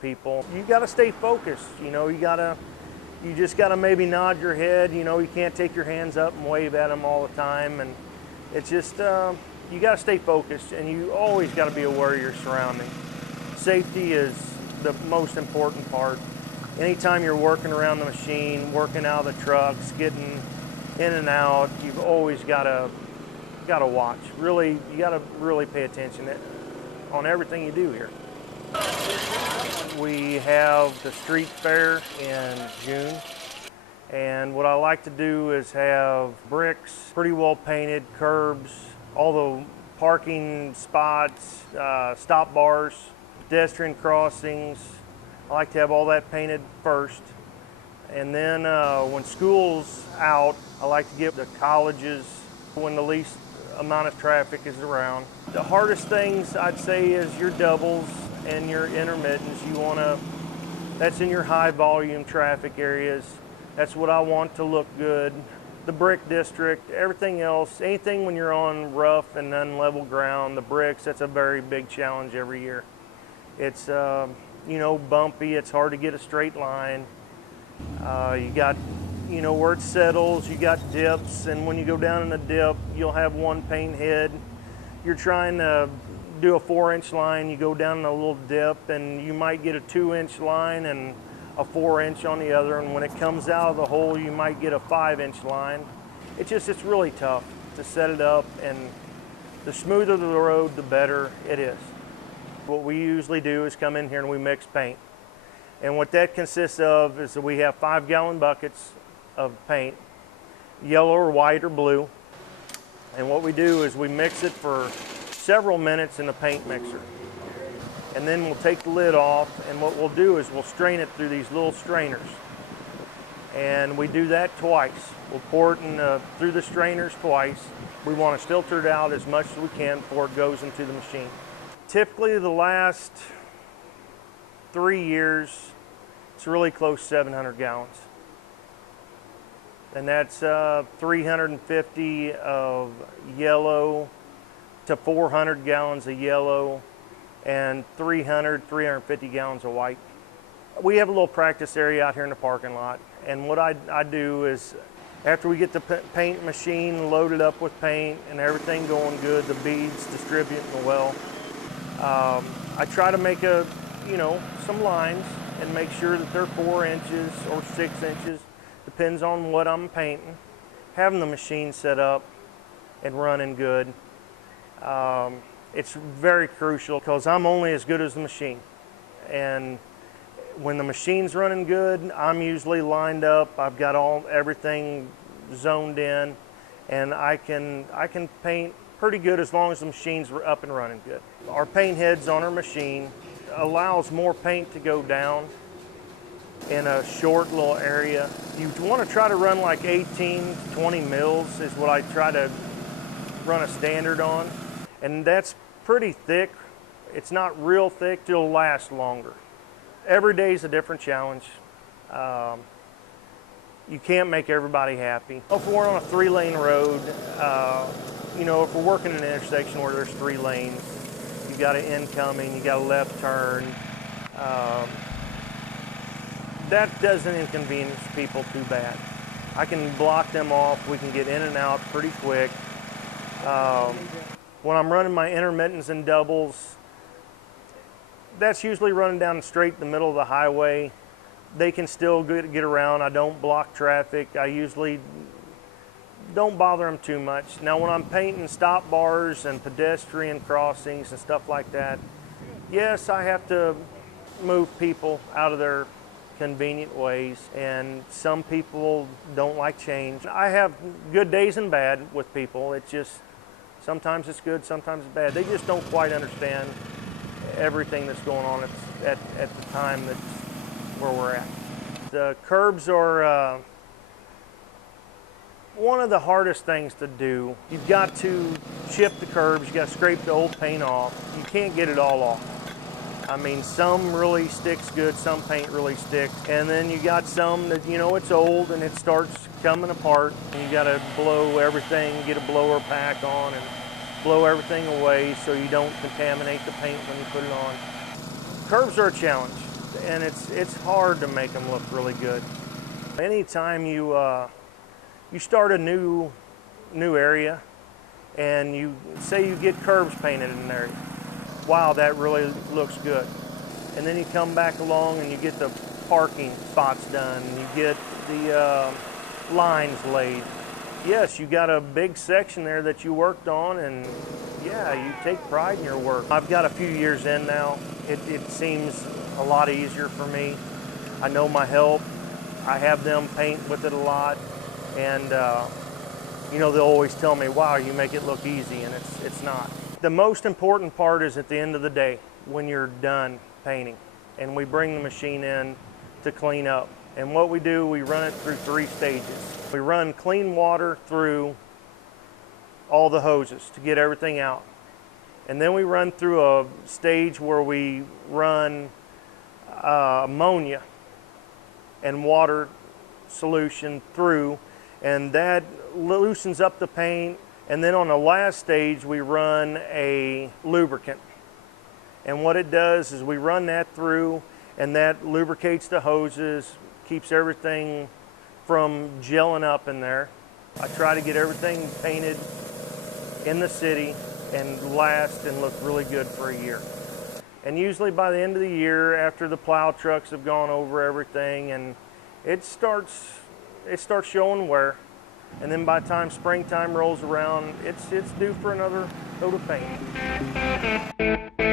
people. You got to stay focused. You just got to maybe nod your head. You can't take your hands up and wave at them all the time. And it's just, you got to stay focused, and you always got to be aware of your surroundings. Safety is the most important part. Anytime you're working around the machine, working out of the trucks, getting in and out, you've always got to watch. Really, you got to really pay attention on everything you do here. We have the street fair in June, and what I like to do is have bricks pretty well painted, curbs, all the parking spots, stop bars, pedestrian crossings. I like to have all that painted first. And then when school's out, I like to get the colleges when the least amount of traffic is around. The hardest things I'd say is your doubles and your intermittents. That's in your high volume traffic areas. That's what I want to look good. The brick district, everything else, anything when you're on rough and unlevel ground, the bricks, that's a very big challenge every year. It's bumpy, it's hard to get a straight line. You got, where it settles, you got dips, and when you go down in a dip, you'll have one paint head. You're trying to do a 4-inch line, you go down in a little dip, and you might get a 2-inch line and a 4-inch on the other, and when it comes out of the hole, you might get a 5-inch line. It's really tough to set it up, and the smoother the road, the better it is. What we usually do is come in here and we mix paint. And what that consists of is that we have 5-gallon buckets of paint, yellow or white or blue. And what we do is we mix it for several minutes in the paint mixer. And then we'll take the lid off, and what we'll do is we'll strain it through these little strainers. And we do that twice. We'll pour it through the strainers twice. We want to filter it out as much as we can before it goes into the machine. Typically the last 3 years, it's really close to 700 gallons. And that's 350 of yellow to 400 gallons of yellow and 350 gallons of white. We have a little practice area out here in the parking lot, and what I do is after we get the paint machine loaded up with paint and everything going good, the beads distributing well, I try to make some lines and make sure that they're 4 inches or 6 inches, depends on what I'm painting. Having the machine set up and running good, it's very crucial because I'm only as good as the machine. And when the machine's running good, I'm usually lined up. I've got everything zoned in, and I can paint pretty good as long as the machine's up and running good. Our paint heads on our machine allows more paint to go down in a short little area. You want to try to run like 18 to 20 mils is what I try to run a standard on. And that's pretty thick. It's not real thick, it'll last longer. Every day is a different challenge. You can't make everybody happy. If we're on a 3-lane road, if we're working in an intersection where there's 3 lanes, you got an incoming, you got a left turn. That doesn't inconvenience people too bad. I can block them off, we can get in and out pretty quick. When I'm running my intermittents and doubles, that's usually running down straight the middle of the highway. They can still get around. I don't block traffic. I usually don't bother them too much. Now when I'm painting stop bars and pedestrian crossings and stuff like that, yes, I have to move people out of their convenient ways, and some people don't like change. I have good days and bad with people. It's just, sometimes it's good, sometimes it's bad. They just don't quite understand everything that's going on at the time that's where we're at. The curbs are one of the hardest things to do. You've got to chip the curbs, you've got to scrape the old paint off. You can't get it all off. I mean, some really sticks good, some paint really sticks. And then you got some that, it's old and it starts coming apart. And you got to blow everything, get a blower pack on and blow everything away so you don't contaminate the paint when you put it on. Curbs are a challenge. and it's hard to make them look really good. Anytime you start a new area, and you say you get curbs painted in an area, wow, that really looks good. And then you come back along and you get the parking spots done, and you get the lines laid. Yes, you got a big section there that you worked on, and yeah, you take pride in your work. I've got a few years in now. It seems a lot easier for me. I know my help. I have them paint with it a lot, and you know, they'll always tell me, wow, you make it look easy, and it's not. The most important part is at the end of the day, when you're done painting, and we bring the machine in to clean up. And what we do, we run it through 3 stages. We run clean water through all the hoses to get everything out. And then we run through a stage where we run ammonia and water solution through, and that loosens up the paint. And then on the last stage, we run a lubricant. And what it does is we run that through, and that lubricates the hoses, keeps everything from gelling up in there. I try to get everything painted in the city and last and look really good for a year. And usually by the end of the year, after the plow trucks have gone over everything, and it starts showing wear. And then by the time springtime rolls around, it's due for another coat of paint.